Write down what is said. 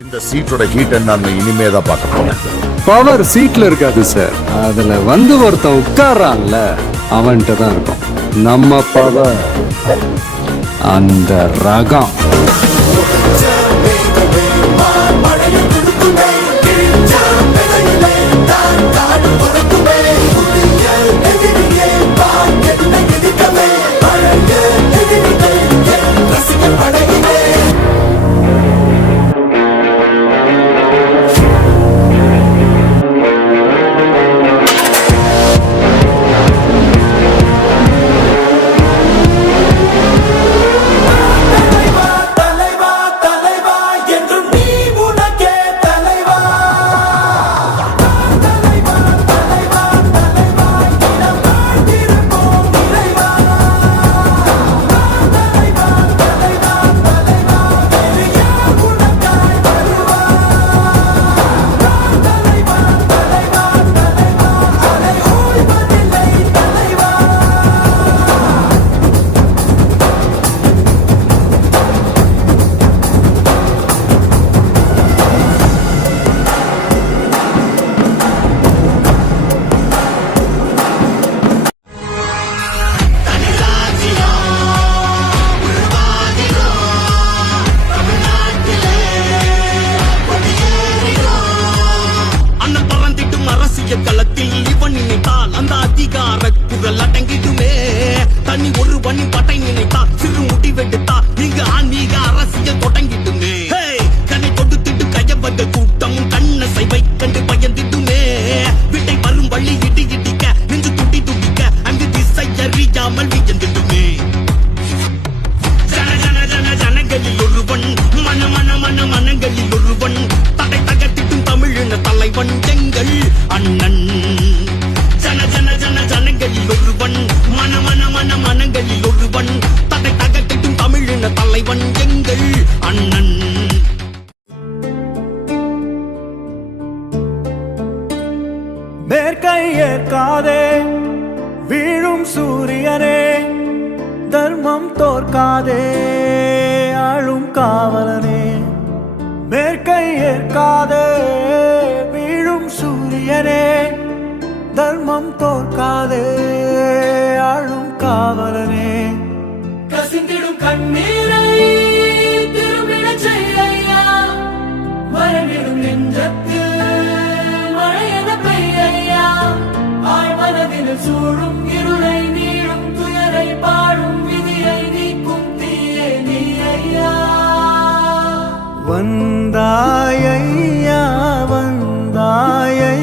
இந்த சீட்டோட ஹீட் என்னன்னு இனிமே தான் பார்க்க போறேன். பவர் சீட்ல இருக்காது சார், அதுல வந்து ஒருத்தன் உட்கார்றான்ல அவன்கிட்ட தான் இருக்கும் நம்ம பவர். அந்த ரகம் களத்தில் இவன் நினைத்தால் அந்த அதிகார குரல் அடங்கிடுமே. தனி ஒரு வண்ணி பட்டை நினைத்தால் சிறு முடிவெடுத்தா நீங்க ஆன்மீக அரசியல் தொடங்கிடுமே. கண்ணை கொடுத்துட்டு கயவக கூட்டம் கண்ணசைவை கண்டு பயந்திடுமே. விட்டை வரும் வழி இடி இடிக்க நெஞ்சு துடி துடிக்க அங்கு திசை அறியாமல் வியந்திடுமே. ஜன ஜன ஜன ஜனங்களில் ஒருவன் மன மன மன மனங்களில் ஒருவன் தடை தகட்டிட்டும் தமிழின தலைவன் எங்கள் அண்ணன். ஜன ஜன ஜன ஜனங்களில் ஒருவன் மன மன மன மனங்களில் ஒருவன் தடை தகட்டிட்டும் தமிழின தலைவன் எங்கள் அண்ணன். மேற்கை ஏற்காதே வீழும் சூரியனே, தர்மம் தோற்காதே ஆளும் காவலனே. மேற்கை ஏற்காதே வீழும் சூரியனே, தர்மம் தோற்காதே ஆளும் காவலனே. கசிந்திடும் கண்ணீரை திரும்பிடச் செய்யா, மரணிடும் நெஞ்சத்தில் மழையென பெய்யா. ஆழ்மனதில் சூழும் இருளை நீளும் துயரை பாடும் விதியை நீக்கும் தீயே நீ ஐயா. வந்தாயையா வந்தாயை